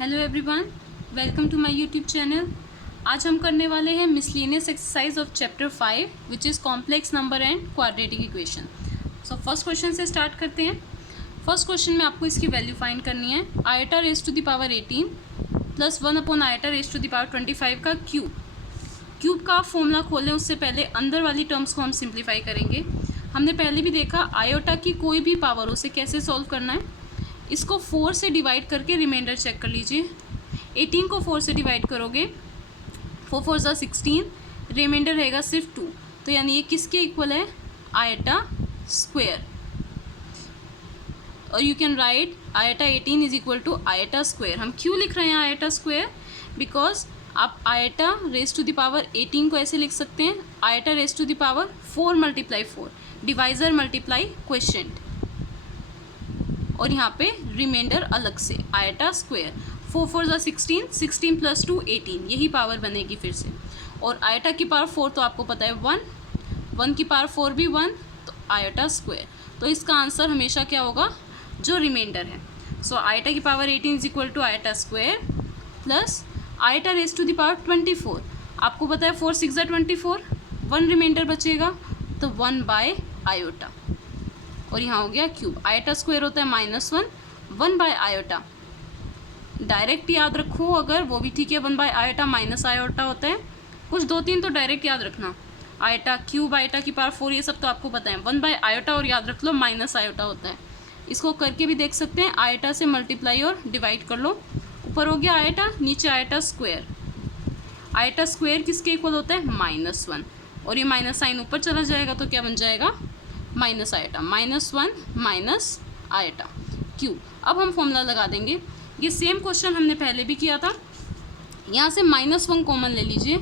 Hello everyone, welcome to my YouTube channel. आज हम करने वाले हैं miscellaneous exercise of chapter 5 which is complex number and quadratic equation. So first question से start करते हैं। फर्स्ट क्वेश्चन में आपको इसकी वैल्यू फाइंड करनी है। Iota raise to the power 18 plus 1 upon iota raise to the power 25 का cube का फॉर्मूला खोलें उससे पहले अंदर वाली टर्म्स को हम सिंप्लीफाई करेंगे। हमने पहले भी देखा आयोटा की कोई भी पावर उसे कैसे सॉल्व करना है। इसको 4 से डिवाइड करके रिमाइंडर चेक कर लीजिए। 18 को 4 से डिवाइड करोगे, 4 4 ज़ा 16, रिमाइंडर रहेगा सिर्फ 2। तो यानी ये किसके इक्वल है? Iota square. और you can write iota 18 is equal to iota square. हम क्यों लिख रहे हैं आयटा स्क्वायर? बिकॉज आप iota raise to the power 18 को ऐसे लिख सकते हैं, iota raise to the power 4 multiply 4, divisor multiply quotient, और यहाँ पे रिमाइंडर अलग से आयटा स्क्वायर। 4 4 ज़ा 16, 16 प्लस 2 18, यही पावर बनेगी फिर से। और आयटा की पावर 4 तो आपको पता है 1, 1 की पावर 4 भी 1, तो आयटा स्क्वायर। तो इसका आंसर हमेशा क्या होगा? जो रिमाइंडर है। सो आयटा की power 18 is equal to iota square plus iota raise to the power 24। आपको पता है 4 6 ज़ा 24, 1 रिमाइंडर बचेगा तो 1 बाय आयोटा, और यहाँ हो गया क्यूब। आयोटा स्क्वायर होता है -1, 1 बाय आयोटा डायरेक्ट याद रखो, अगर वो भी ठीक है। 1 बाय आयोटा माइनस आयोटा होता है, कुछ 2-3 तो डायरेक्ट याद रखना। आयोटा क्यूब, आयोटा की पावर 4, ये सब तो आपको पता है। 1 बाय आयोटा और याद रख लो माइनस आयोटा होता है। इसको करके भी देख सकते हैं, आयोटा से मल्टीप्लाई और डिवाइड कर लो। ऊपर हो गया आयोटा, नीचे आयोटा स्क्वायर। आयोटा स्क्वायर किसके इक्वल होता है? -1, और ये माइनस साइन ऊपर चला जाएगा तो क्या बन जाएगा? Minus eta, -1 minus eta cube. अब हम फॉर्मूला लगा देंगे। ये सेम क्वेश्चन हमने पहले भी किया था। यहाँ से -1 कॉमन ले लीजिए।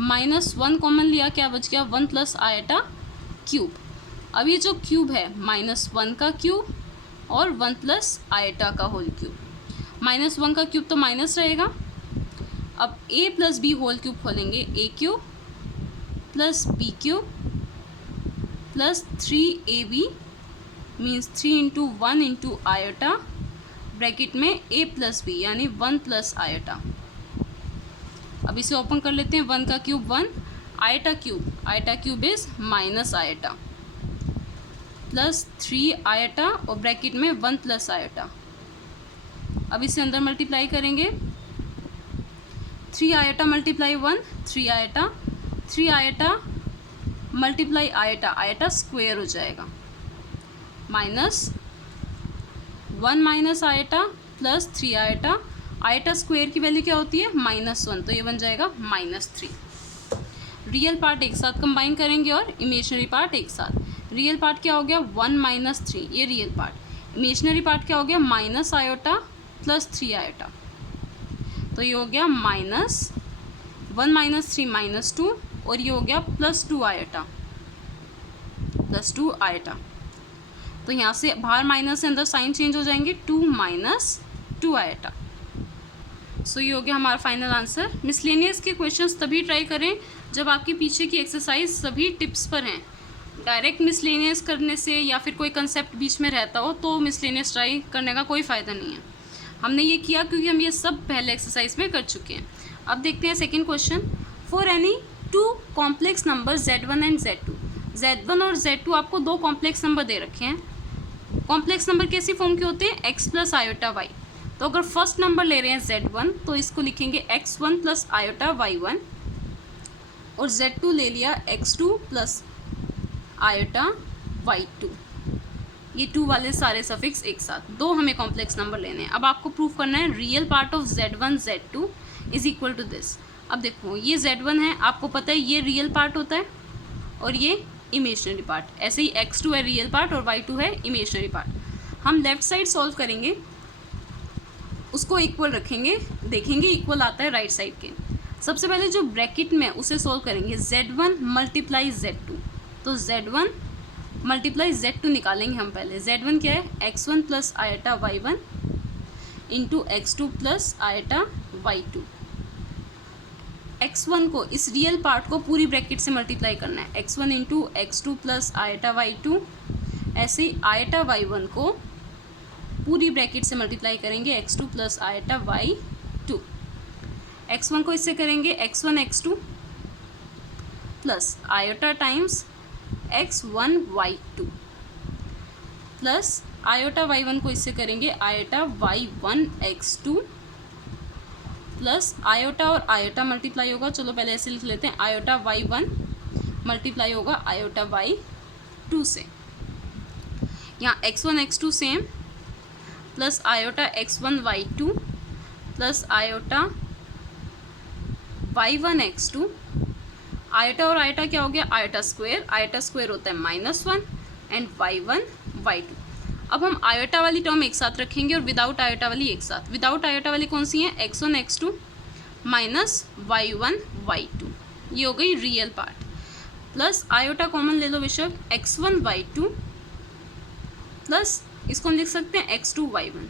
-1 कॉमन लिया, क्या बच गया? 1 प्लस आयटा क्यूब। अब ये जो क्यूब है -1 का क्यूब और 1 प्लस आयटा का होल क्यूब। -1 का क्यूब तो माइनस रहेगा। अब a plus B whole cube खोलेंगे, a cube plus B cube plus 3ab means 3 into 1 into iota, bracket में a प्लस बी यानी 1 प्लस आयोटा। अब इसे ओपन कर लेते हैं। 1 का cube 1, iota cube is minus iota plus 3 iota और ब्रैकेट में 1 प्लस आयोटा। अब इसे अंदर मल्टीप्लाई करेंगे। 3 iota multiply 1, 3 iota, 3 iota multiply eta, eta square हो जाएगा, minus 1 minus eta plus 3 eta. Eta square की वैल्यू क्या होती है? -1, तो ये बन जाएगा -3। रियल पार्ट एक साथ कंबाइन करेंगे और इमेजिनरी पार्ट एक साथ। रियल पार्ट क्या हो गया? 1 - 3, ये रियल पार्ट। इमेजिनरी पार्ट क्या हो गया? माइनस आयोटा प्लस 3 आयोटा, तो ये हो गया -1 - 3 -2, और ये हो गया +2 आयटा, +2 आयटा। तो यहाँ से बाहर माइनस से अंदर साइन चेंज हो जाएंगे, 2 - 2 आयटा। सो ये हो गया हमारा फाइनल आंसर। मिसलेनियस के क्वेश्चंस तभी ट्राई करें जब आपके पीछे की एक्सरसाइज सभी टिप्स पर हैं। डायरेक्ट मिसलेनियस करने से या फिर कोई कंसेप्ट बीच में रहता हो तो मिसलेनियस ट्राई करने का कोई फ़ायदा नहीं है। हमने ये किया क्योंकि हम ये सब पहले एक्सरसाइज में कर चुके हैं। अब देखते हैं second question. For any 2 complex number Z1 and Z2। Z1 और Z2 आपको 2 कॉम्प्लेक्स नंबर दे रखे हैं। कॉम्प्लेक्स नंबर कैसी फॉर्म के होते हैं? x plus iota y। तो अगर फर्स्ट नंबर ले रहे हैं Z1 तो इसको लिखेंगे x1 प्लस आयोटा y1, और Z2 ले लिया x2 प्लस आयोटा y2। ये 2 वाले सारे सफिक्स एक साथ। 2 हमें कॉम्प्लेक्स नंबर लेने हैं। अब आपको प्रूव करना है real part of Z1 Z2 is equal to this. अब देखो ये Z1 है, आपको पता है ये रियल पार्ट होता है और ये इमेजिनरी पार्ट। ऐसे ही x2 है रियल पार्ट और y2 है इमेजिनरी पार्ट। हम लेफ्ट साइड सॉल्व करेंगे, उसको इक्वल रखेंगे, देखेंगे इक्वल आता है राइट साइड के। सबसे पहले जो ब्रैकेट में उसे सॉल्व करेंगे, Z1 मल्टीप्लाई Z2, तो Z1 मल्टीप्लाई Z2 निकालेंगे हम पहले। Z1 क्या है? x1 plus eta y1 into x2 plus eta y2। x1 को, इस रियल पार्ट को पूरी ब्रैकेट से मल्टीप्लाई करना है, x1 into x2 plus eta y2। ऐसे ही आयटा y1 को पूरी ब्रैकेट से मल्टीप्लाई करेंगे x2 plus eta y2, x1 को इससे करेंगे x1 x2 plus iota times x1 y2 plus iota y1 को इससे करेंगे iota y1 x2 plus iota और आयोटा मल्टीप्लाई होगा, चलो पहले ऐसे लिख लेते हैं, आयोटा y1 मल्टीप्लाई होगा आयोटा y2 से, यहाँ x1 x2 same plus iota x1 y2 plus iota y1 x2, iota और आयोटा क्या हो गया, आयोटा स्क्वायर होता है -1 एंड y1 y2। अब हम आयोटा वाली टर्म एक साथ रखेंगे और विदाउट आयोटा वाली एक साथ। विदाउट आयोटा वाली कौन सी है, x1 x2 minus y1 y2, ये हो गई real part, plus iota common ले लो बेशक, x1 y2 प्लस इसको हम लिख सकते हैं x2 y1।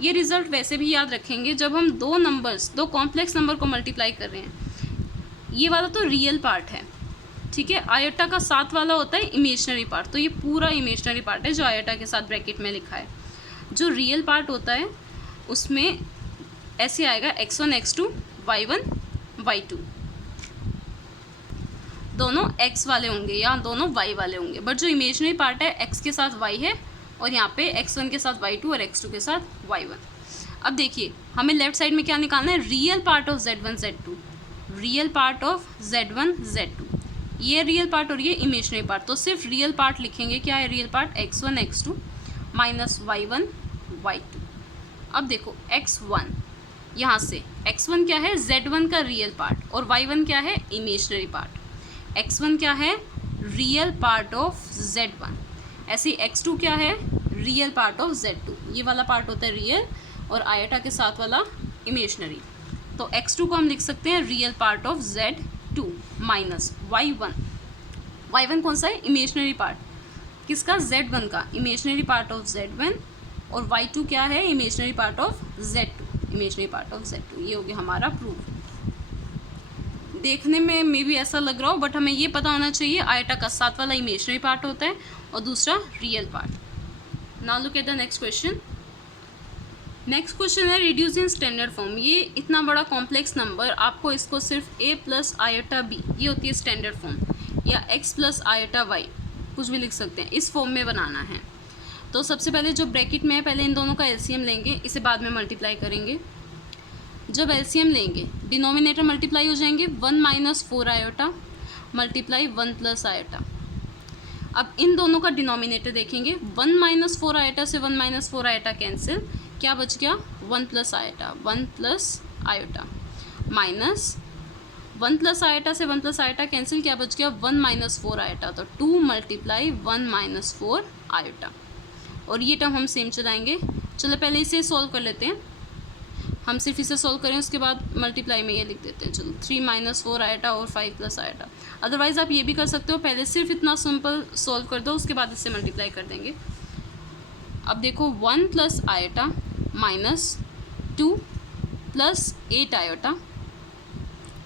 ये रिजल्ट वैसे भी याद रखेंगे जब हम दो कॉम्प्लेक्स नंबर को मल्टीप्लाई कर रहे हैं। ये वाला तो रियल पार्ट है, ठीक है, आयोटा का साथ वाला होता है इमेजनरी पार्ट, तो ये पूरा इमेजनरी पार्ट है जो आयोटा के साथ ब्रैकेट में लिखा है। जो रियल पार्ट होता है उसमें ऐसे आएगा x1 x2 y1 y2, दोनों x वाले होंगे या दोनों y वाले होंगे, बट जो इमेजनरी पार्ट है x के साथ y है और यहाँ पे x1 के साथ y2 और x2 के साथ y1। अब देखिए हमें लेफ्ट साइड में क्या निकालना है, real part of z1 z2, real part of z1 z2, ये रियल पार्ट और ये इमेजनरी पार्ट, तो सिर्फ रियल पार्ट लिखेंगे। क्या है real part, x1 x2 minus y1 y2। अब देखो x1, यहाँ से x1 क्या है, z1 का रियल पार्ट और y1 क्या है, इमेजनरी पार्ट। x1 क्या है, रियल पार्ट ऑफ z1, ऐसे ही x2 क्या है, रियल पार्ट ऑफ z2, ये वाला पार्ट होता है रियल और आयोटा के साथ वाला इमेजनरी, तो x2 को हम लिख सकते हैं real part of z2 minus y1 कौन सा है, इमेजनरी पार्ट, किसका, z1 का, इमेजनरी पार्ट ऑफ z1, और y2 क्या है, imaginary part of z2, imaginary part of z2। ये हो गया हमारा प्रूफ। देखने में मे भी ऐसा लग रहा हो बट हमें ये पता होना चाहिए आयोटा का साथ वाला इमेजनरी पार्ट होता है और दूसरा real part. Now look at the next question. Next question है रिड्यूस इन स्टैंडर्ड फॉर्म। ये इतना बड़ा कॉम्प्लेक्स नंबर, आपको इसको सिर्फ a प्लस आयोटा b, ये होती है स्टैंडर्ड फॉर्म, या x प्लस आयोटा y, कुछ भी लिख सकते हैं, इस फॉर्म में बनाना है। तो सबसे पहले जो ब्रैकेट में है, पहले इन दोनों का एलसीएम लेंगे, इसे बाद में मल्टीप्लाई करेंगे। जब एलसीएम लेंगे डिनोमिनेटर मल्टीप्लाई हो जाएंगे, 1 minus 4 iota multiply 1 plus iota. अब इन दोनों का डिनोमिनेटर देखेंगे, 1 माइनस 4 आयोटा से 1 माइनस 4 आयोटा कैंसिल, क्या बच गया, 1 plus iota, 1 plus iota minus 1 plus iota से 1 प्लस आयोटा कैंसिल, क्या बच गया, 1 माइनस 4 आयोटा, तो 2 मल्टीप्लाई 1 माइनस 4 आयोटा, और ये टर्म हम सेम चलाएंगे। चलो पहले इसे सॉल्व कर लेते हैं, हम सिर्फ इसे सॉल्व करें उसके बाद मल्टीप्लाई में ये लिख देते हैं। चलो 3 माइनस 4 आयोटा और 5 प्लस आयोटा, अदरवाइज़ आप ये भी कर सकते हो, पहले सिर्फ इतना सिंपल सॉल्व कर दो, उसके बाद इससे मल्टीप्लाई कर देंगे। अब देखो 1 plus iota minus 2 plus 8 iota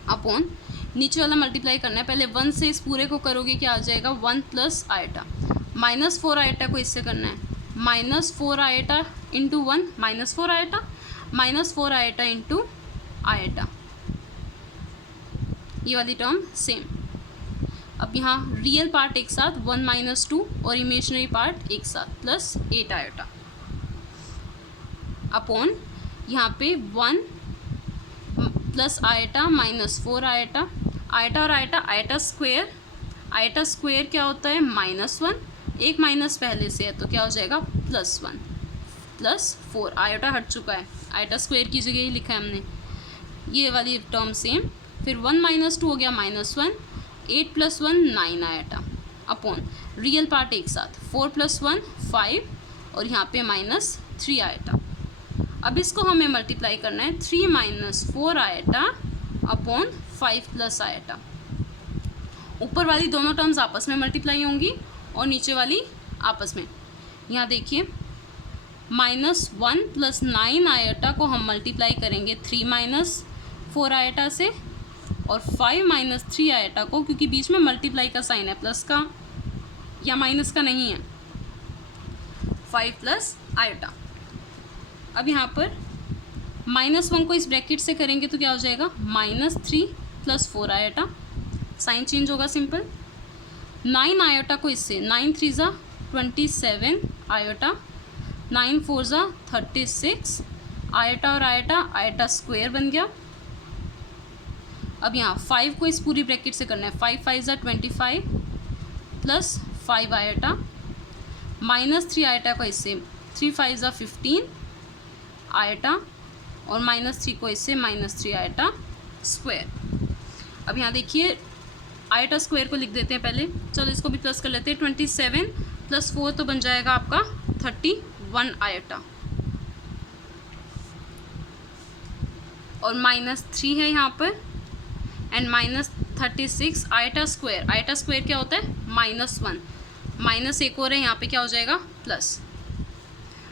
upon, नीचे वाला मल्टीप्लाई करना है, पहले 1 से इस पूरे को करोगे क्या आ जाएगा, 1 प्लस आयोटा, माइनस 4 आयोटा को इससे करना है, minus 4 iota into 1, minus 4 iota, minus 4 iota into iota, ये वाली टर्म सेम। अब यहाँ रियल पार्ट एक साथ 1 माइनस 2 और इमेजनरी पार्ट एक साथ प्लस 8 आयोटा अपॉन, यहाँ पे 1 plus iota minus 4 iota, iota और आयोटा, आयोटा स्क्वायर क्या होता है, -1, एक माइनस पहले से है तो क्या हो जाएगा, +1 प्लस 4, आयोटा हट चुका है, आयोटा स्क्वायर की जगह ही लिखा है हमने, ये वाली टर्म सेम। फिर 1 माइनस 2 हो गया -1, 8 plus 1 9 iota upon, real part एक साथ 4 प्लस 1 5 और यहाँ पे -3 आयोटा। अब इसको हमें मल्टीप्लाई करना है, 3 minus 4 iota upon 5 plus iota. ऊपर वाली दोनों टर्म्स आपस में मल्टीप्लाई होंगी और नीचे वाली आपस में। यहाँ देखिए -1 प्लस 9 आयोटा को हम मल्टीप्लाई करेंगे 3 माइनस 4 आयोटा से, और 5 माइनस 3 आयोटा को, क्योंकि बीच में मल्टीप्लाई का साइन है, प्लस का या माइनस का नहीं है, 5 प्लस आयोटा। अब यहाँ पर -1 को इस ब्रैकेट से करेंगे तो क्या हो जाएगा, -3 + 4 आयोटा, साइन चेंज होगा सिंपल। 9 आयोटा को इससे, 9 3 ज़ा 27 आयोटा, 9 4 ज़ा 36 आयोटा, और आयोटा आयोटा स्क्वायर बन गया। अब यहाँ 5 को इस पूरी ब्रैकेट से करना है, 5 5 ज़ा 25 + 5 आयोटा, -3 आयोटा को इससे, 3 5 ज़ा 15 आयोटा, और -3 को इससे -3 आयोटा स्क्वायर। अब यहाँ देखिए आयोटा स्क्वायर को लिख देते हैं पहले, चलो इसको भी प्लस कर लेते हैं। 27 + 4 तो बन जाएगा आपका 31 आयोटा, और -3 है यहाँ पर, and -36 iota square. Iota square क्या होता है, -1, -1 और है यहाँ पे, क्या हो जाएगा, प्लस,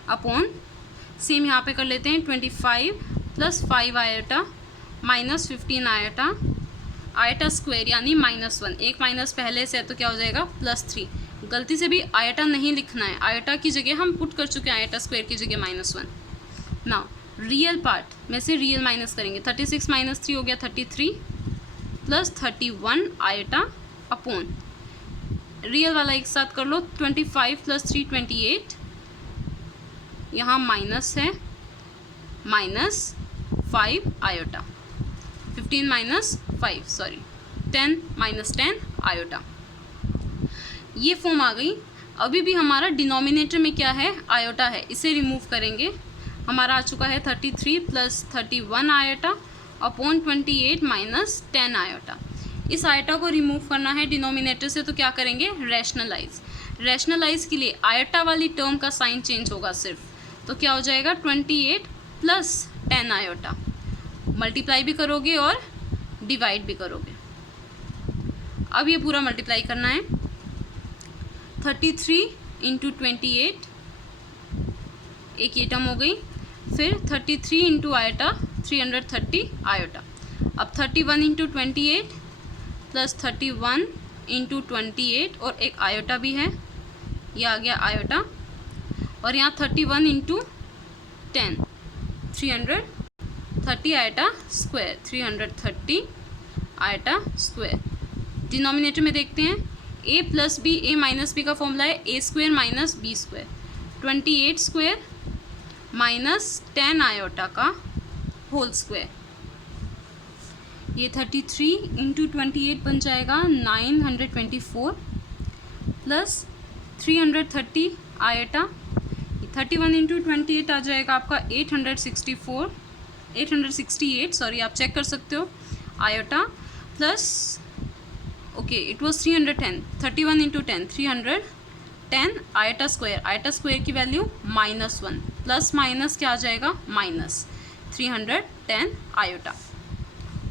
अपॉन सेम यहाँ पे कर लेते हैं 25 + 5 आयोटा -15 आयोटा, आयोटा स्क्वायर यानी -1, एक माइनस पहले से है तो क्या हो जाएगा, +3। गलती से भी आयोटा नहीं लिखना है, आयोटा की जगह हम पुट कर चुके हैं आयोटा स्क्वायर की जगह -1। नाउ रियल पार्ट में से रियल माइनस करेंगे, 36 - 3 हो गया 33 + 31 आयोटा, अपॉन रियल वाला एक साथ कर लो, 25 + 3 28, यहाँ माइनस है, -5 आयोटा, 15 - 5 सॉरी 10 - 10 आयोटा। ये फॉर्म आ गई। अभी भी हमारा डिनोमिनेटर में क्या है, आयोटा है, इसे रिमूव करेंगे। हमारा आ चुका है 33 + 31 आयोटा अपॉन 28 - 10 आयोटा। इस आयोटा को रिमूव करना है डिनोमिनेटर से, तो क्या करेंगे, रैशनलाइज। रैशनलाइज के लिए आयोटा वाली टर्म का साइन चेंज होगा सिर्फ, तो क्या हो जाएगा 28 + 10 आयोटा। मल्टीप्लाई भी करोगे और डिवाइड भी करोगे। अब ये पूरा मल्टीप्लाई करना है, 33 × 28 एक ये टर्म हो गई, फिर 33 × आयोटा 330 आयोटा। अब 31 × 28 + 31 × 28 और एक आयोटा भी है, ये आ गया आयोटा, और यहाँ 31 × 10 330 iota square, 330 iota square. Denominator में देखते हैं, a + b, a - b का फॉर्मूला है a² - b², 28 स्क्वायर -10 आयोटा का होल स्क्वायर। ये 33 × 28 बन जाएगा 924 + 330 आयोटा, 31 × 28 आ जाएगा आपका 868 सॉरी, आप चेक कर सकते हो, iota plus, okay it was 310, 31 × 10 310 iota square. Iota square की वैल्यू -1, प्लस माइनस क्या आ जाएगा, -310 आयोटा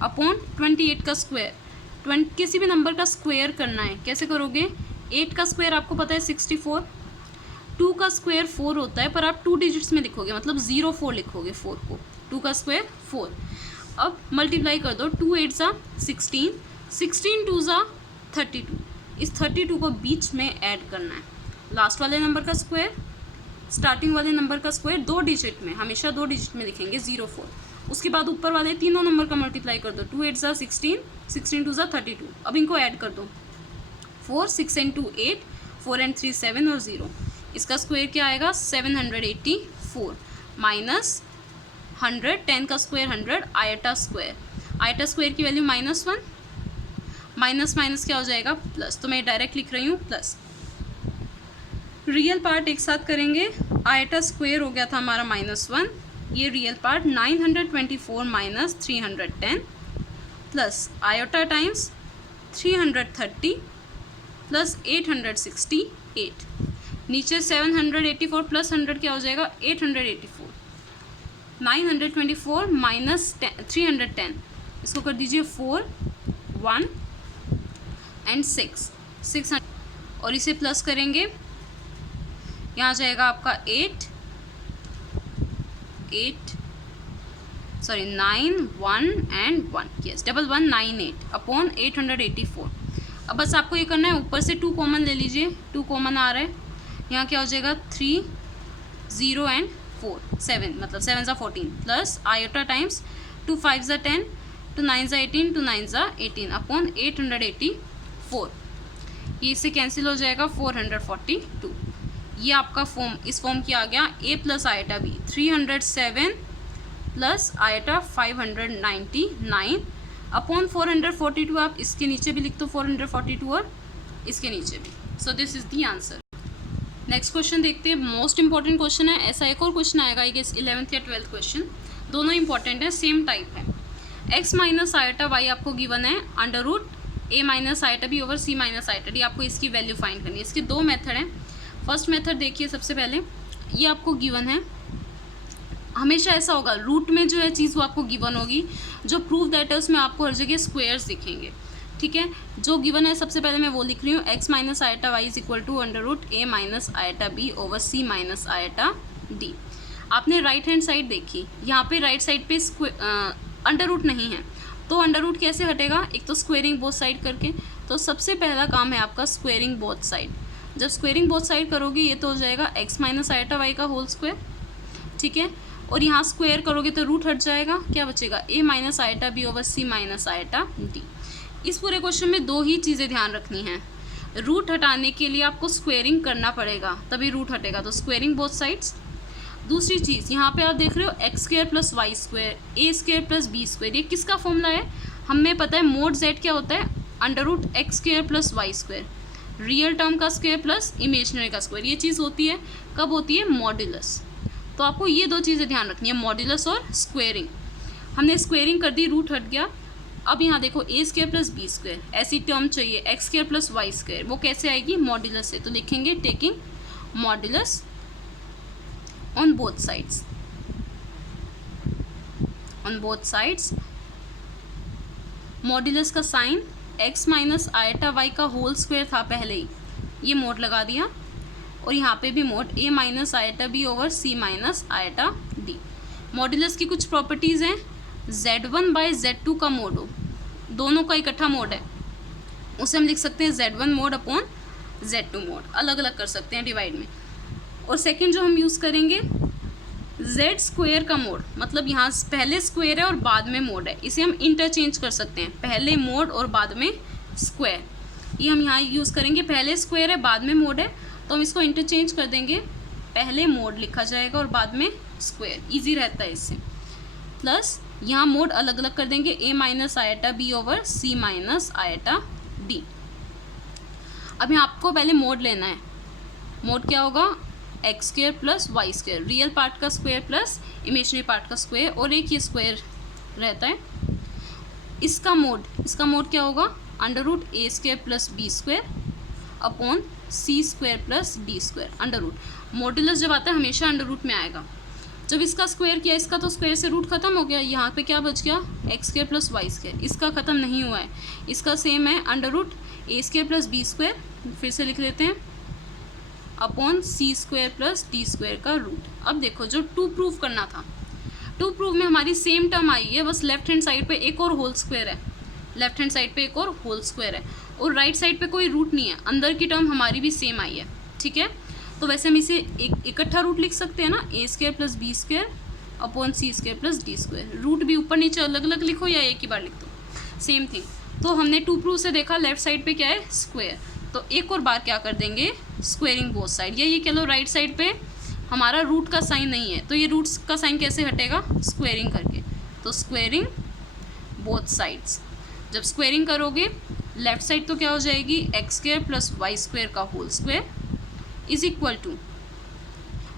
अपॉन 28 का स्क्वायर। किसी भी नंबर का स्क्वायर करना है, कैसे करोगे, 8 का स्क्वायर आपको पता है 64, 2 का स्क्वायर 4 होता है, पर आप 2 डिजिट्स में लिखोगे, मतलब 04 लिखोगे 4 को, 2 का स्क्वायर 4। अब मल्टीप्लाई कर दो, 2 8 ज़ा 16, 16 2 ज़ा 32, इस 32 को बीच में ऐड करना है। लास्ट वाले नंबर का स्क्वायर स्टार्टिंग वाले नंबर का स्क्वायर 2 डिजिट में, हमेशा 2 डिजिट में लिखेंगे 04। उसके बाद ऊपर वाले तीनों नंबर का मल्टीप्लाई कर दो, 2 8 ज़ा 16, 16 2 ज़ा 32। अब इनको ऐड कर दो, 4 6 and 2 8, 4 and 3 7 और 0। इसका स्क्वायर क्या आएगा, 784 माइनस 100, 10 का square 100 iota square. Iota square की वैल्यू -1, माइनस माइनस क्या हो जाएगा, प्लस, तो मैं डायरेक्ट लिख रही हूँ प्लस। रियल पार्ट एक साथ करेंगे, आयोटा स्क्वायर हो गया था हमारा -1, ये real part 924 - 310 plus iota times 330 plus 868, नीचे 784 प्लस 100 क्या हो जाएगा, 884। 924 माइनस 310, इसको कर दीजिए 4 1 एंड 6 600, और इसे प्लस करेंगे, यहाँ जाएगा आपका 9 1 एंड 1, यस 1198 अपॉन 884। अब बस आपको ये करना है, ऊपर से 2 कॉमन ले लीजिए, 2 कॉमन आ रहा है, यहाँ क्या हो जाएगा 3 0 एंड 7 मतलब 7 ज़ा 14 प्लस आयोटा टाइम्स 2 5 ज़ा 10 2 9 ज़ा 18 2 9 ज़ा 18 अपॉन 884। ये इससे कैंसिल हो जाएगा 442। ये आपका फॉर्म इस फॉर्म की आ गया a plus iota b 307 plus iota 599 upon 442। आप इसके नीचे भी लिख दो 442 और इसके नीचे भी। So this is the answer. Next question देखते हैं, मोस्ट इंपॉर्टेंट क्वेश्चन है। ऐसा एक और क्वेश्चन आएगा आई गेस 11th या 12th क्वेश्चन, दोनों इंपॉर्टेंट है, सेम टाइप है। x माइनस आयोटा वाई आपको गिवन है under root a minus iota B over c minus iota D. आपको इसकी वैल्यू फाइंड करनी है। इसके दो मेथड हैं। फर्स्ट मेथड देखिए, सबसे पहले ये आपको गिवन है, हमेशा ऐसा होगा रूट में जो है चीज़ वो आपको गिवन होगी, जो प्रूफ दैट है उसमें आपको हर जगह स्क्वेयर्स दिखेंगे, ठीक है। जो गिवन है सबसे पहले मैं वो लिख रही हूँ, x minus iota Y is equal to under root a minus iota B over c minus iota D. आपने राइट हैंड साइड देखी, यहाँ पे राइट साइड पे अंडर रूट नहीं है, तो अंडर रूट कैसे हटेगा, एक तो स्क्वेयरिंग बोथ साइड करके। तो सबसे पहला काम है आपका स्क्वेयरिंग बोथ साइड। जब स्क्वेयरिंग बोथ साइड करोगे ये तो हो जाएगा x माइनस आयोटा वाई का होल स्क्वायर, ठीक है। और यहाँ स्क्वायर करोगे तो रूट हट जाएगा, क्या बचेगा a minus iota B over c minus iota D. इस पूरे क्वेश्चन में दो ही चीज़ें ध्यान रखनी है। रूट हटाने के लिए आपको स्क्वेयरिंग करना पड़ेगा तभी रूट हटेगा, तो स्क्वेयरिंग बोथ साइड्स। दूसरी चीज़ यहाँ पे आप देख रहे हो x square plus Y square a square plus B square, ये किसका फॉर्मूला है, हमें पता है मोड जेड क्या होता है, under root X square plus Y square, real term का स्क्वायर प्लस इमेजनरी का स्क्वायर। ये चीज़ होती है कब होती है, मॉड्यूलस। तो आपको ये दो चीज़ें ध्यान रखनी है, मॉड्यूलस और स्क्वेयरिंग। हमने स्क्वेयरिंग कर दी, रूट हट गया। अब यहाँ देखो a square plus B square, ऐसी टर्म चाहिए x square plus Y square, वो कैसे आएगी, मॉड्यूलस से। तो लिखेंगे taking modulus on both sides, on both sides. Modulus का sign x minus iota y का होल स्क्वायर था पहले ही, ये मोड लगा दिया, और यहाँ पे भी mod a minus iota B over c minus iota D. Modulus की कुछ प्रॉपर्टीज़ हैं, z1 बाई z2 का मोड हो, दोनों का इकट्ठा मोड है, उसे हम लिख सकते हैं z1 mode upon z2 mode, अलग अलग कर सकते हैं डिवाइड में। और सेकंड जो हम यूज़ करेंगे z स्क्वायर का मोड, मतलब यहाँ पहले स्क्वायर है और बाद में मोड है, इसे हम इंटरचेंज कर सकते हैं, पहले मोड और बाद में स्क्वायर। ये हम यहाँ यूज़ करेंगे, पहले स्क्वायर है बाद में मोड है, तो हम इसको इंटरचेंज कर देंगे, पहले मोड लिखा जाएगा और बाद में स्क्वायर, ईजी रहता है इससे। प्लस यहाँ मोड अलग अलग कर देंगे, a minus iota B over c minus iota D. अब यहाँ आपको पहले मोड लेना है, मोड क्या होगा, X square plus Y square, real part का स्क्वायर प्लस इमेजनरी पार्ट का स्क्वायर, और एक ये स्क्वायर रहता है। इसका मोड क्या होगा, अंडर रूट ए square plus B square upon सी square plus D square under root. Modulus जब आता है हमेशा अंडर रूट में आएगा। जब इसका स्क्वायर किया, इसका तो स्क्वायर से रूट खत्म हो गया, यहाँ पे क्या बच गया, X square plus Y square, इसका ख़त्म नहीं हुआ है, इसका सेम है अंडर रूट ए स्क्वायर प्लस बी स्क्वायर, फिर से लिख लेते हैं, अपॉन सी स्क्वायर प्लस डी स्क्वायर का रूट। अब देखो जो टू प्रूव करना था, टू प्रूव में हमारी सेम टर्म आई है, बस लेफ्ट हैंड साइड पे एक और होल स्क्वायर है, लेफ्ट हैंड साइड पे एक और होल स्क्वायर है, और राइट साइड पे कोई रूट नहीं है, अंदर की टर्म हमारी भी सेम आई है, ठीक है। तो वैसे हम इसे एक इकट्ठा रूट लिख सकते हैं ना, a square plus B square upon C square plus D square. Root भी ऊपर नीचे अलग अलग लिखो या एक ही बार लिख दो, सेम थिंग। तो हमने टू प्रूव से देखा लेफ्ट साइड पे क्या है, स्क्वायर, तो एक और बार क्या कर देंगे, स्क्वेयरिंग बोथ साइड, या ये कह लो राइट साइड पे हमारा रूट का साइन नहीं है, तो ये रूट का साइन कैसे हटेगा, स्क्वेयरिंग करके। तो स्क्वेयरिंग बोथ साइड्स, जब स्क्वेयरिंग करोगे लेफ्ट साइड तो क्या हो जाएगी, x square plus Y square का whole square is equal to,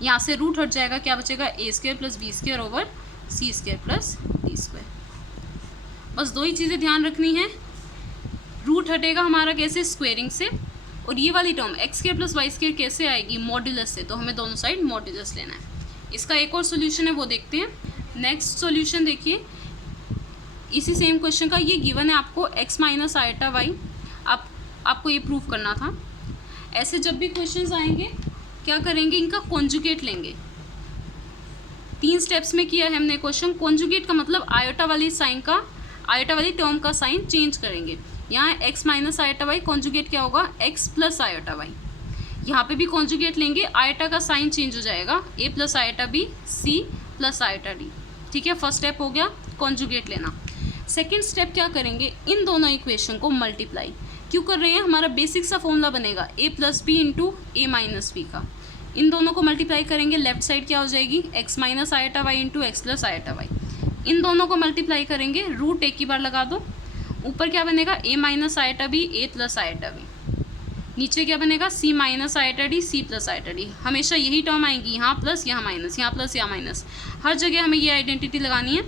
यहाँ से रूट हट जाएगा, क्या बचेगा, a square plus B square over c square plus D square. बस दो ही चीज़ें ध्यान रखनी है, रूट हटेगा हमारा कैसे, स्क्वेयरिंग से, और ये वाली term X square plus Y square कैसे आएगी, मॉड्यूलस से, तो हमें दोनों साइड मॉड्यूलस लेना है। इसका एक और सोल्यूशन है वो देखते हैं। नेक्स्ट सोल्यूशन देखिए, इसी सेम क्वेश्चन का, ये गिवन है आपको एक्स माइनस आयोटा वाई, आपको ये प्रूव करना था। ऐसे जब भी क्वेश्चंस आएंगे क्या करेंगे, इनका कॉन्जुगेट लेंगे। 3 स्टेप्स में किया है हमने क्वेश्चन। कॉन्जुगेट का मतलब आयोटा वाली साइन का, आयोटा वाली टर्म का साइन चेंज करेंगे। यहाँ X minus iota Y, conjugate क्या होगा, एक्स प्लस आयोटा वाई। यहाँ पे भी कॉन्जुगेट लेंगे, आयटा का साइन चेंज हो जाएगा, a plus iota B C plus iota D. ठीक है, फर्स्ट स्टेप हो गया कॉन्जुगेट लेना। सेकेंड स्टेप क्या करेंगे, इन दोनों इक्वेशन को मल्टीप्लाई क्यों कर रहे हैं, हमारा बेसिक सा फॉर्मूला बनेगा a plus B into A minus B का। इन दोनों को मल्टीप्लाई करेंगे, लेफ्ट साइड क्या हो जाएगी, x minus iota y into x plus iota y. इन दोनों को मल्टीप्लाई करेंगे, रूट एक ही बार लगा दो, ऊपर क्या बनेगा a minus iota B A plus iota B, नीचे क्या बनेगा c minus iota D C plus iota D. हमेशा यही टर्म आएंगी, यहाँ प्लस यहाँ माइनस, यहाँ प्लस यहाँ माइनस, हर जगह हमें ये आइडेंटिटी लगानी है,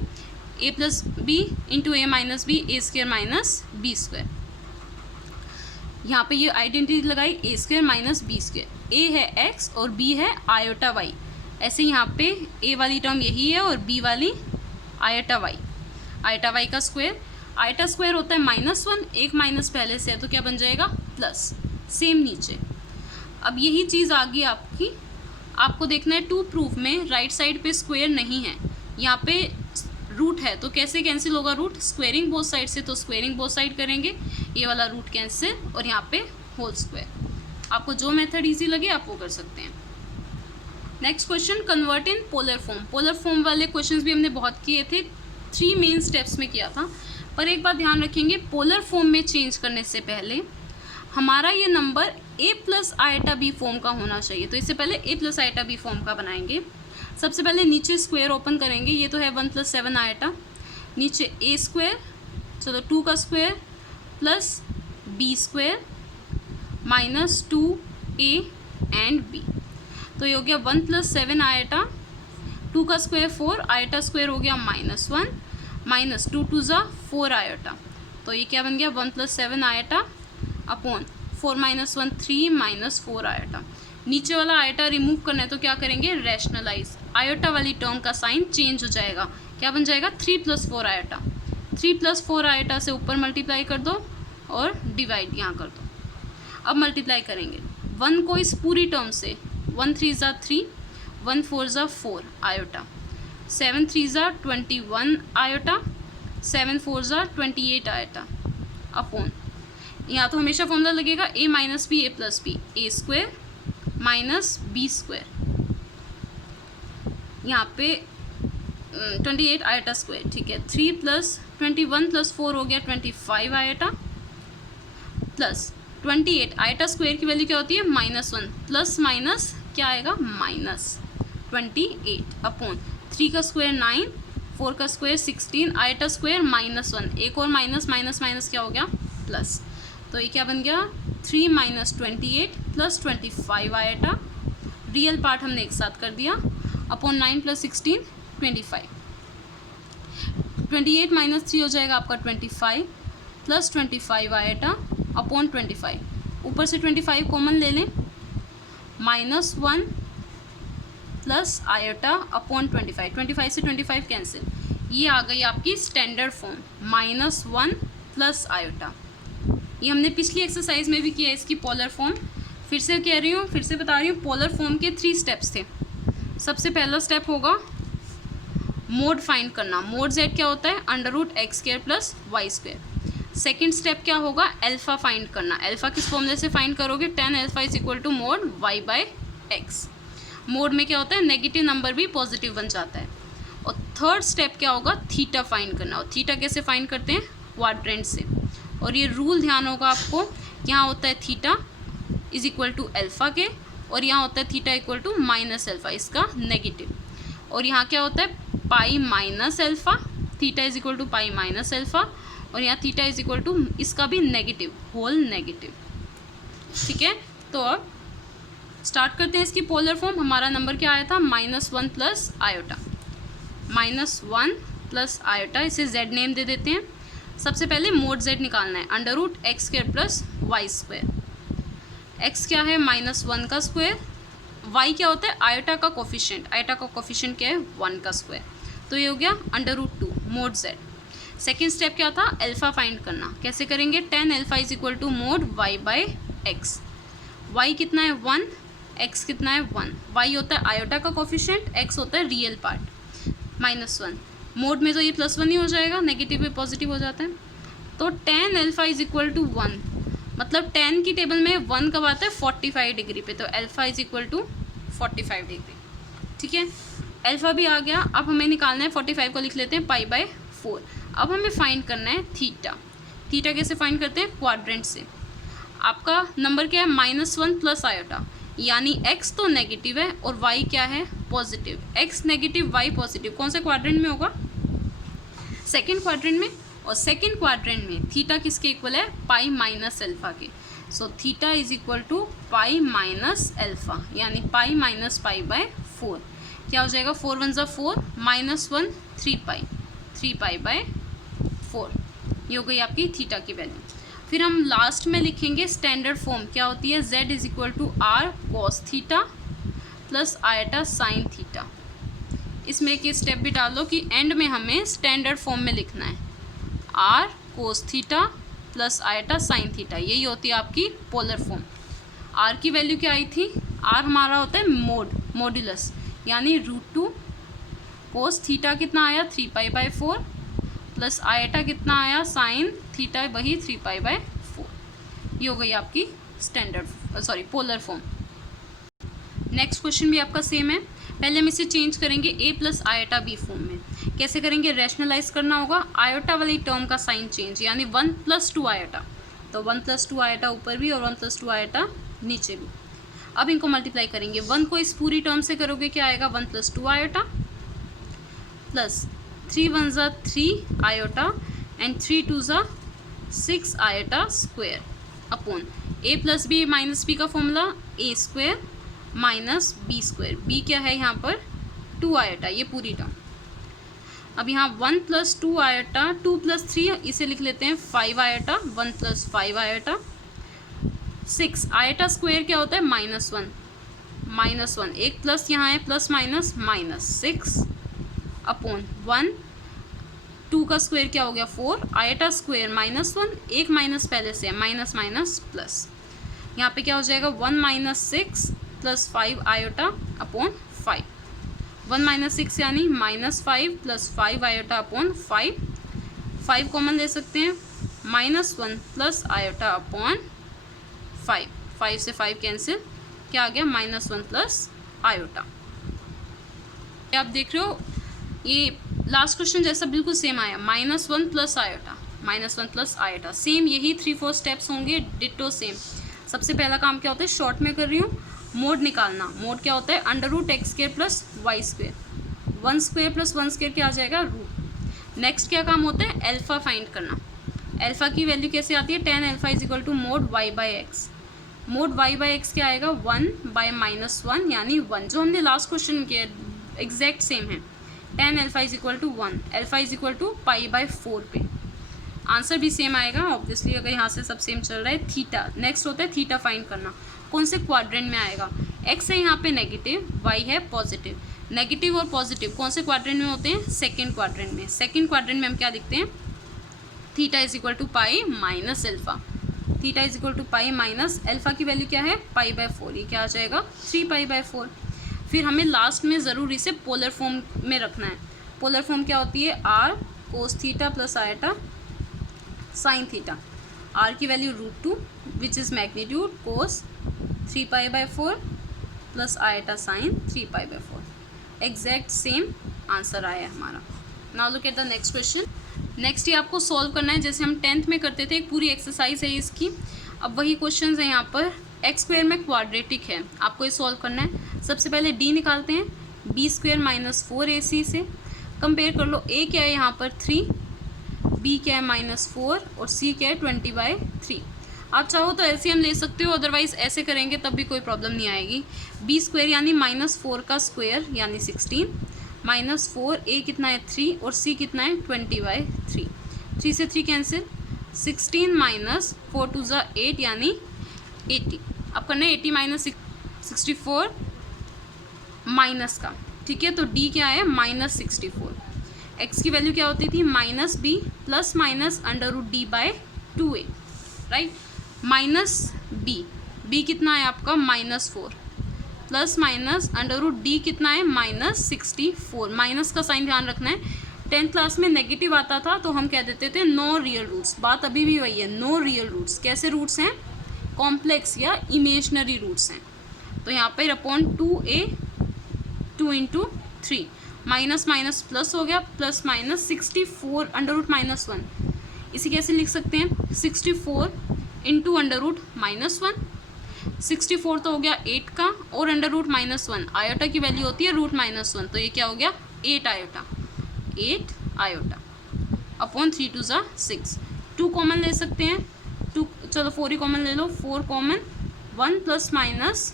a plus B into A minus B A square minus B square. यहाँ पे ये आइडेंटिटी लगाई a square minus B square, a है x और b है आयोटा y। ऐसे यहाँ पे a वाली टर्म यही है और b वाली आयोटा y, आयोटा y का स्क्वायर, आयोटा स्क्वायर होता है -1, एक माइनस पहले से है तो क्या बन जाएगा प्लस, सेम नीचे। अब यही चीज़ आ गई आपकी, आपको देखना है टू प्रूफ में राइट साइड पे स्क्वायर नहीं है, यहाँ पे रूट है, तो कैसे कैंसिल होगा रूट, स्क्वेयरिंग बोथ साइड से, तो स्क्वेयरिंग बोथ साइड करेंगे, ये वाला रूट कैंसिल और यहाँ पे होल स्क्वायर। आपको जो मेथड इजी लगे आप वो कर सकते हैं। Next question, convert in polar form. Polar form वाले क्वेश्चंस भी हमने बहुत किए थे, 3 मेन स्टेप्स में किया था, पर एक बात ध्यान रखेंगे, पोलर फॉर्म में चेंज करने से पहले हमारा ये number a plus iota B form का होना चाहिए। तो इससे पहले a plus iota B form का बनाएंगे। सबसे पहले नीचे स्क्वायर ओपन करेंगे, ये तो है 1 + 7 आयटा, नीचे a स्क्वायर, चलो 2 का square plus b square minus 2a and b। तो ये हो गया 1 + 7 आयटा, 2 का स्क्वायर 4, आयटा स्क्वायर हो गया -1 माइनस 2 2 ज़ा 4 आयटा। तो ये क्या बन गया 1 + 7 आयटा अपॉन 4 - 1 3 माइनस 4 आयटा। नीचे वाला आयटा रिमूव करना है तो क्या करेंगे, रैशनलाइज, आयटा वाली टर्म का साइन चेंज हो जाएगा, क्या बन जाएगा 3 + 4 आयटा। 3 + 4 आयटा से ऊपर मल्टीप्लाई कर दो और डिवाइड यहाँ कर दो। अब मल्टीप्लाई करेंगे 1 को इस पूरी टर्म से, 1 3 ज़ा 3, 1 4 ज़ा 4 आयोटा, 7 3 ज़ा 21 आयोटा, 7 4 ज़ा 28 आयोटा अपॉन, यहाँ तो हमेशा फॉर्मूला लगेगा a minus B A plus B, A square minus B square, यहाँ पे 28 आयटा स्क्वायर। ठीक है, 3 + 21 + 4 हो गया 25 आयटा, प्लस 28 आयटा स्क्वायर की वैल्यू क्या होती है -1, प्लस माइनस क्या आएगा -28 अपॉन 3 का स्क्वायर 9, 4 का स्क्वायर 16, आयटा स्क्वायर -1, एक और माइनस माइनस माइनस क्या हो गया प्लस। तो ये क्या बन गया 3 - 28 + 25 आयटा, रियल पार्ट हमने एक साथ कर दिया, अपॉन 9 + 16 25, 28 - 3 हो जाएगा आपका 25 + 25 आयटा अपॉन 25, ऊपर से 25 कॉमन ले लें, -1 प्लस आयटा अपॉन 25, 25 से 25 कैंसिल, ये आ गई आपकी स्टैंडर्ड फॉर्म -1 प्लस आयटा। ये हमने पिछली एक्सरसाइज में भी किया इसकी पोलर फॉर्म, फिर से कह रही हूँ, फिर से बता रही हूँ, पोलर फॉर्म के 3 स्टेप्स थे। सबसे पहला स्टेप होगा मोड फाइंड करना, मोड z क्या होता है √x² + y²। सेकेंड स्टेप क्या होगा अल्फ़ा फाइंड करना, अल्फ़ा किस फॉर्मूले से फाइंड करोगे, tan alpha = mod y/x। Mode में क्या होता है नेगेटिव नंबर भी पॉजिटिव बन जाता है। और थर्ड स्टेप क्या होगा थीटा फाइंड करना, और थीटा कैसे फाइंड करते हैं क्वाड्रेंट से। और ये रूल ध्यान होगा आपको, यहाँ होता है थीटा = अल्फ़ा के, और यहाँ होता है थीटा = -अल्फ़ा, इसका नेगेटिव। और यहाँ क्या होता है pi minus alpha, theta = pi minus alpha, और यहाँ थीटा = इसका भी नेगेटिव, होल नेगेटिव। ठीक है, तो अब स्टार्ट करते हैं इसकी पोलर फॉर्म। हमारा नंबर क्या आया था -1 प्लस आयोटा, -1 प्लस आयोटा, इसे z नेम दे देते हैं। सबसे पहले मोड z निकालना है, √x² + y²। x क्या है -1 का स्क्वायर, y क्या होता है आयोटा का कोफिशिएंट, आयोटा का कोफिशिएंट क्या है 1 का स्क्वायर, तो ये हो गया √2 मोड z। सेकेंड स्टेप क्या था अल्फ़ा फाइंड करना, कैसे करेंगे tan alpha = mod y/x। y कितना है 1, x कितना है 1, y होता है आयोटा का कोफिशिएंट, x होता है रियल पार्ट -1, मोड में तो ये +1 ही हो जाएगा, नेगेटिव भी पॉजिटिव हो जाता है। तो tan अल्फ़ा = 1, मतलब 10 की टेबल में 1 कब आता है 45 डिग्री पे, तो alpha is equal to 45 degree. ठीक है, अल्फा भी आ गया। अब हमें निकालना है 45 को लिख लेते हैं π/4। अब हमें फाइंड करना है थीटा। थीटा कैसे फाइंड करते हैं, क्वाड्रेंट से। आपका नंबर क्या है -1 प्लस आयोटा, यानी x तो नेगेटिव है और y क्या है positive. x negative y positive, कौन से क्वाड्रेंट में होगा, सेकेंड क्वाड्रेंट में। और सेकेंड क्वाड्रेंट में थीटा किसके इक्वल है, पाई माइनस अल्फा के। So theta is equal to pi minus alpha, यानी पाई माइनस π/4। क्या हो जाएगा, 4 1 4, -1 3π/4। ये हो गई आपकी थीटा की वैल्यू। फिर हम लास्ट में लिखेंगे स्टैंडर्ड फॉर्म, क्या होती है, z is equal to R cos theta plus iota sine theta. इसमें एक स्टेप भी डाल दो कि एंड में हमें स्टैंडर्ड फॉर्म में लिखना है, R cos theta plus iota sine theta. यही होती है आपकी पोलर फॉर्म। आर की वैल्यू क्या आई थी, आर हमारा होता है मॉड्यूलस, यानी √2 कोस थीटा कितना आया 3π/4 प्लस आयटा कितना आया साइन थीटा वही 3π/4। ये हो गई आपकी standard polar form. Next question भी आपका सेम है। पहले हम इसे चेंज करेंगे a plus iota b form में। कैसे करेंगे, रैशनलाइज करना होगा। आयोटा वाली टर्म का साइन चेंज, यानी 1 + 2 आयोटा, तो 1 + 2 आयोटा ऊपर भी और 1 + 2 आयोटा नीचे भी। अब इनको मल्टीप्लाई करेंगे, 1 को इस पूरी टर्म से करोगे क्या आएगा, 1 + 2 आयोटा प्लस 3 1 ज़ा 3 आयोटा एंड 3 2 ज़ा 6 iota square upon a + b - b का फॉर्मूला a² - b²। b क्या है यहाँ पर 2 आयोटा, ये पूरी टर्म। अब यहाँ 1 + 2 आयोटा, 2 + 3 इसे लिख लेते हैं 5 आयोटा, 1 + 5 आयोटा 6 आयोटा स्क्वायर क्या होता है -1 एक प्लस यहाँ है प्लस माइनस -6 अपॉन 1 2 का स्क्वायर क्या हो गया 4 आयोटा स्क्वायर -1 एक माइनस पहले से है माइनस माइनस प्लस, यहाँ पे क्या हो जाएगा 1 - 6 + 5 आयोटा अपॉन 5। 1 - 6 यानी -5 + 5 आयोटा अपॉन 5। 5 कॉमन ले सकते हैं, -1 + आयोटा अपॉन 5। 5 से 5 कैंसिल, क्या आ गया -1 + आयोटा। आप देख रहे हो ये लास्ट क्वेश्चन जैसा बिल्कुल सेम आया, -1 + आयोटा, -1 + आयोटा। सेम यही 3-4 स्टेप्स होंगे, डिटो सेम। सबसे पहला काम क्या होता है, शॉर्ट में कर रही हूँ, मोड निकालना। मोड क्या होता है, √x² + y²। 1² + 1² क्या आ जाएगा, रूट। नेक्स्ट क्या काम होता है, अल्फा फाइंड करना। अल्फा की वैल्यू कैसे आती है, tan alpha = mod y/x। mod y/x क्या आएगा 1/-1 यानी 1, जो हमने लास्ट क्वेश्चन किया एग्जैक्ट सेम है। tan अल्फा = 1, अल्फा = π/4 पे आंसर भी सेम आएगा ऑब्वियसली, अगर यहाँ से सब सेम चल रहा है। थीटा नेक्स्ट होता है, थीटा फाइंड करना। कौन से क्वाड्रेंट में आएगा, x है यहाँ पे नेगेटिव, y है पॉजिटिव। नेगेटिव और पॉजिटिव कौन से क्वाड्रेंट में होते हैं, सेकेंड क्वाड्रेंट में। सेकेंड क्वाड्रेंट में हम क्या लिखते हैं, थीटा = पाई माइनस अल्फा। थीटा = पाई माइनस अल्फा की वैल्यू क्या है π/4, ये क्या आ जाएगा 3π/4। फिर हमें लास्ट में ज़रूर इसे पोलर फॉर्म में रखना है। पोलर फॉर्म क्या होती है, r cos theta plus iota sine theta. r की value √2 which is magnitude cos 3π/4 plus iota sine 3π/4। Exact same answer आया हमारा। Now look at the next question. Next ये आपको सॉल्व करना है जैसे हम 10th में करते थे, एक पूरी एक्सरसाइज है इसकी। अब वही क्वेश्चन है यहाँ पर, x² में क्वाड्रेटिक है, आपको ये सॉल्व करना है। सबसे पहले d निकालते हैं, b² - 4ac से कंपेयर कर लो। a क्या है यहाँ पर 3, b क्या है -4 और c क्या है 20/3। आप चाहो तो एलसीएम ले सकते हो, अदरवाइज ऐसे करेंगे तब भी कोई प्रॉब्लम नहीं आएगी। b² यानी -4 का स्क्वायर यानी 16 -4 a कितना है 3 और c कितना है 20/3। 3 से 3 कैंसिल, 16 - 4 2 ज़ा 8 यानी 80। अब करना है 80 - 64 माइनस का, ठीक है। तो d क्या है -64। x की वैल्यू क्या होती थी -b plus minus √d/2a, right. -b कितना है आपका -4 प्लस माइनस √d कितना है -64। माइनस का साइन ध्यान रखना है, 10th क्लास में नेगेटिव आता था तो हम कह देते थे नो रियल रूट्स, बात अभी भी वही है, नो रियल रूट्स। कैसे रूट्स हैं? कॉम्प्लेक्स या इमेजनरी रूट्स हैं। तो यहाँ पर upon 2a 2 into 3, minus minus plus हो गया, plus minus 64 under root minus 1, इसी कैसे लिख सकते हैं 64 इंटू अंडर रूट माइनस 1। 64 तो हो गया 8 का, और अंडर रूट माइनस 1 आयोटा की वैल्यू होती है रूट माइनस 1, तो ये क्या हो गया 8 आयोटा, 8 आयोटा अपॉन 3 2 ज़ा 6। 2 कॉमन ले सकते हैं, 2 चलो 4 ही कॉमन ले लो, 4 common, 1 plus minus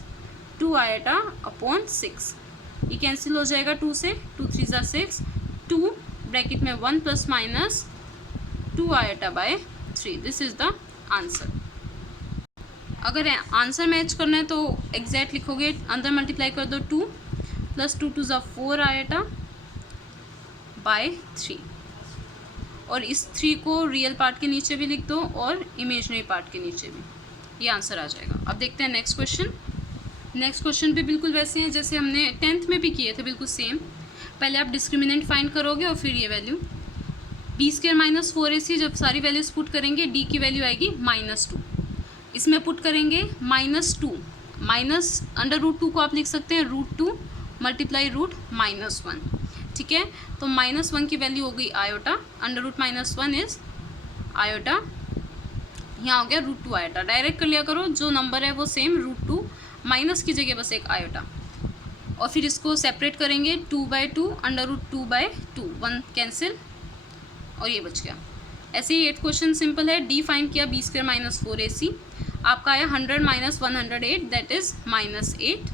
2 iota upon 6, ये कैंसिल हो जाएगा 2 से, 2 3 ज़ा 6, 2 ब्रैकेट में 1 plus minus 2 iota by 3, this is the answer. अगर आंसर मैच करना है तो एग्जैक्ट लिखोगे, अंदर मल्टीप्लाई कर दो 2 प्लस 2 2 ज़ा 4 आयोटा बाय 3, और इस 3 को रियल पार्ट के नीचे भी लिख दो और इमेजनरी पार्ट के नीचे भी, ये आंसर आ जाएगा। अब देखते हैं नेक्स्ट क्वेश्चन। नेक्स्ट क्वेश्चन भी बिल्कुल वैसे हैं जैसे हमने 10th में भी किए थे, बिल्कुल सेम। पहले आप डिस्क्रिमिनेंट फाइंड करोगे और फिर ये वैल्यू b² माइनस 4ac, जब सारी वैल्यूज पुट करेंगे d की वैल्यू आएगी -2, इसमें पुट करेंगे -2, माइनस अंडर रूट 2 को आप लिख सकते हैं √2 मल्टीप्लाई रूट -1, ठीक है। तो -1 की वैल्यू हो गई iota, under root -1 is iota, यहाँ हो गया √2 आयोटा। डायरेक्ट कर लिया करो, जो नंबर है वो सेम, √2 माइनस की जगह बस एक आयोटा, और फिर इसको सेपरेट करेंगे 2/2 अंडर रूट 2/2, 1 कैंसिल और ये बच गया। ऐसे ही 8 क्वेश्चन सिंपल है। डी फाइंड किया b² माइनस 4ac, आपका आया 100 माइनस 108 दैट इज़ -8,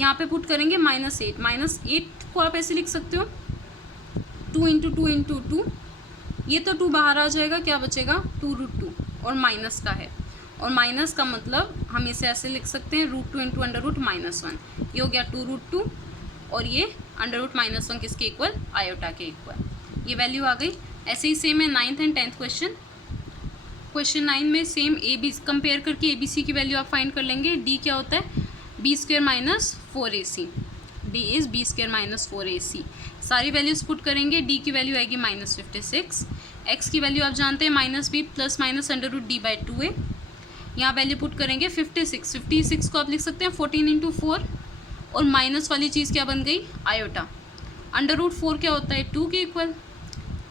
यहाँ पे पुट करेंगे -8 को आप ऐसे लिख सकते हो 2 इंटू 2 इंटू 2, ये तो 2 बाहर आ जाएगा, क्या बचेगा 2√2, और माइनस का है, और माइनस का मतलब हम इसे ऐसे लिख सकते हैं √2 इंटू अंडर रूट -1, ये हो गया 2√2, और ये अंडर रूट -1 किसके इक्वल? आयोटा के इक्वल, ये वैल्यू आ गई। ऐसे ही सेम है 9th and 10th question. Question 9 में सेम AB कंपेयर करके ABC की वैल्यू आप फाइंड कर लेंगे। D क्या होता है? b² minus 4ac, D is b² minus 4ac, सारी वैल्यूज पुट करेंगे, D की वैल्यू आएगी -56, X की वैल्यू आप जानते हैं -b plus minus under root d/2a, यहाँ वैल्यू पुट करेंगे 56 को आप लिख सकते हैं 14 इंटू 4, और माइनस वाली चीज़ क्या बन गई? आयोटा। अंडर रूट 4 क्या होता है? 2 के इक्वल,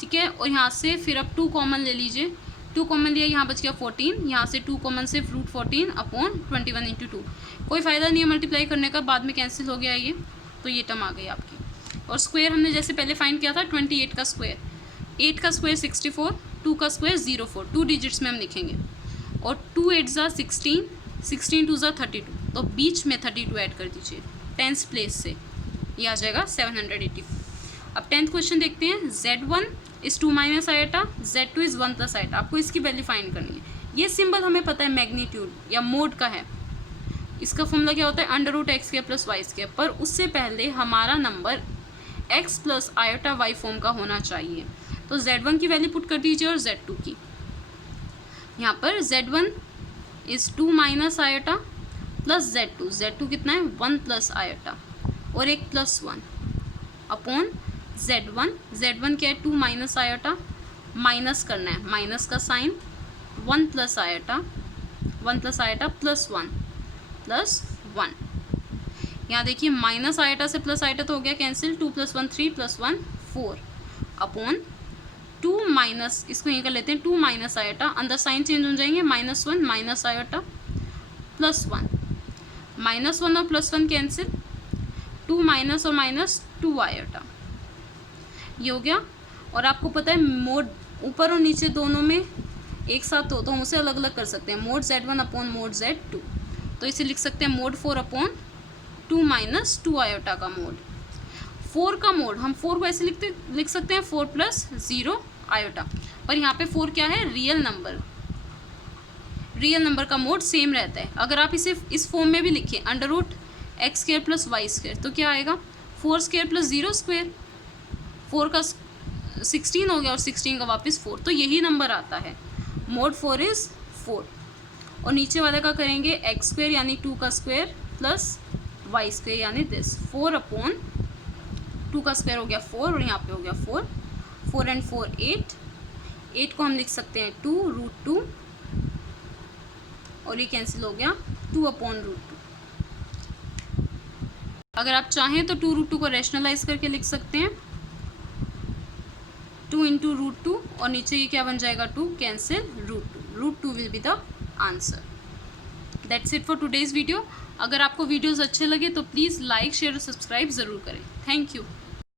ठीक है। और यहाँ से फिर अब 2 कॉमन ले लीजिए, 2 कॉमन लिया, यहाँ बच गया 14, यहाँ से 2 कॉमन से √14 अपॉन 21 इंटू 2, कोई फ़ायदा नहीं है मल्टीप्लाई करने का, बाद में कैंसिल हो गया ये, तो ये टर्म आ गई आपकी। और स्क्वायर हमने जैसे पहले फाइंड किया था 28 का स्क्वायर, 8 का स्क्वायर 64, 2 का स्क्वायर 04, 2 डिजिट्स में हम लिखेंगे, और 2 8 ज़ा 16, 16 2 ज़ा 32, तो बीच में 32 ऐड कर दीजिए 10th प्लेस से, ये आ जाएगा 780। अब 10th क्वेश्चन देखते हैं। Z1 is 2 minus iota, Z2 is 1 plus iota, आपको इसकी वैल्यू फाइंड करनी है। ये सिंबल हमें पता है मैग्नीट्यूड या मोड का है, इसका फॉर्मूला क्या होता है? Under root x² plus y², पर उससे पहले हमारा number x plus iota y form का होना चाहिए। तो Z1 की वैल्यू पुट कर दीजिए और Z2 की, यहाँ पर Z1 is 2 minus iota plus Z2 कितना है? 1 प्लस आयोटा और एक +1 अपॉन Z1 क्या है? 2 माइनस आयोटा, माइनस करना है, माइनस का साइन, 1 प्लस आयोटा +1, यहाँ देखिए माइनस आयोटा से प्लस आयोटा तो हो गया कैंसिल, 2 + 1 3 + 1 4 अपॉन 2 माइनस, इसको यहीं कर लेते हैं, 2 माइनस आयोटा, अंदर साइन चेंज हो जाएंगे, -1 माइनस आयोटा +1, -1 और +1 कैंसिल, 2 माइनस और माइनस 2 आयोटा, ये हो गया। और आपको पता है मोड ऊपर और नीचे दोनों में एक साथ हो तो हम उसे अलग अलग कर सकते हैं, mode Z1 upon mode Z2, तो इसे लिख सकते हैं मोड 4 अपॉन 2 माइनस 2 आयोटा का मोड। 4 का मोड हम 4 को ऐसे लिख सकते हैं 4 + 0 आयोटा, पर यहाँ पे 4 क्या है? रियल नंबर का मोड सेम रहता है। अगर आप इसे इस फॉर्म में भी लिखिए under root x² plus y² तो क्या आएगा? 4² + 0², 4 का 16 हो गया और 16 का वापस 4, तो यही नंबर आता है, मोड 4 इज़ 4। और नीचे वाले का करेंगे x² यानी 2 का स्क्वायर प्लस y² यानी दिस 4 अपॉन 2 का स्क्वायर हो गया 4 और यहाँ पे हो गया 4 4 and 4 8, 8 को हम लिख सकते हैं 2√2 और ये कैंसिल हो गया 2/√2। अगर आप चाहें तो 2√2 को रैशनलाइज करके लिख सकते हैं 2 × √2 और नीचे ये क्या बन जाएगा 2 cancel √2 will be the answer. That's it for today's video. अगर आपको वीडियोस अच्छे लगे तो प्लीज़ लाइक शेयर और सब्सक्राइब ज़रूर करें। Thank you.